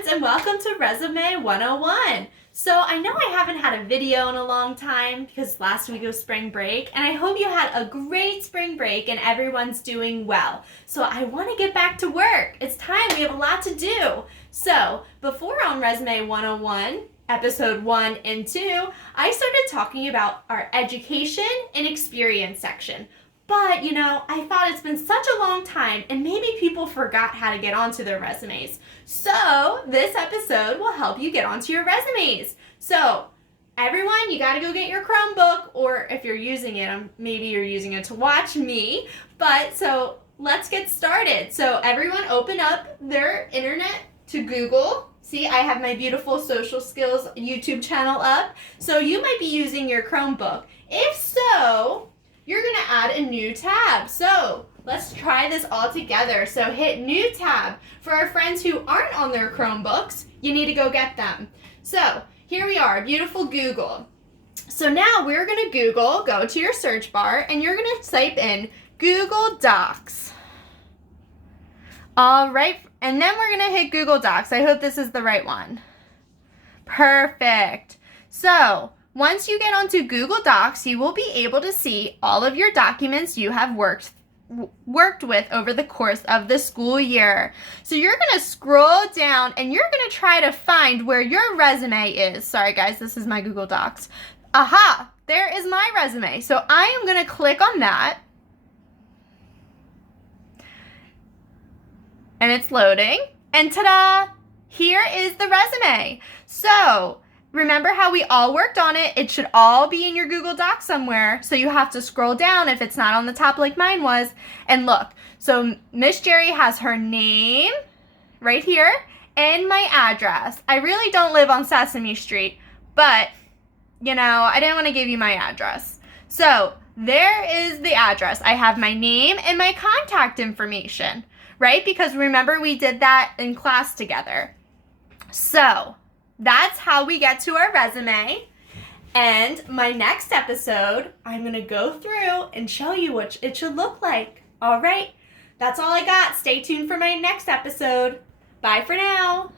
friends, and welcome to Resume 101. So I know I haven't had a video in a long time because last week was spring break, and I hope you had a great spring break and everyone's doing well. So I want to get back to work. It's time, we have a lot to do. So before on Resume 101, episode 1 and 2, I started talking about our education and experience section. But, I thought it's been such a long time and maybe people forgot how to get onto their resumes. So, this episode will help you get onto your resumes. So, everyone, you gotta go get your Chromebook, or if you're using it, maybe you're using it to watch me. So let's get started. So, everyone open up their internet to Google. See, I have my beautiful social skills YouTube channel up. So, you might be using your Chromebook. If so, you're going to add a new tab. So let's try this all together. So hit new tab. For our friends who aren't on their Chromebooks, you need to go get them. So here we are, beautiful Google. So now we're going to go to your search bar, and you're going to type in Google Docs. All right, and then we're going to hit Google Docs. I hope this is the right one. Perfect. So once you get onto Google Docs, you will be able to see all of your documents you have worked with over the course of the school year. So you're going to scroll down and you're going to try to find where your resume is. Sorry guys, this is my Google Docs. Aha, there is my resume. So I am going to click on that. And it's loading. And ta-da! Here is the resume. So remember how we all worked on it? It should all be in your Google Docs somewhere. So you have to scroll down if it's not on the top like mine was. And look, so Miss Jerry has her name right here and my address. I really don't live on Sesame Street, but, I didn't want to give you my address. So there is the address. I have my name and my contact information, right? Because remember, we did that in class together. So that's how we get to our resume. And my next episode, I'm going to go through and show you what it should look like. All right, that's all I got. Stay tuned for my next episode. Bye for now.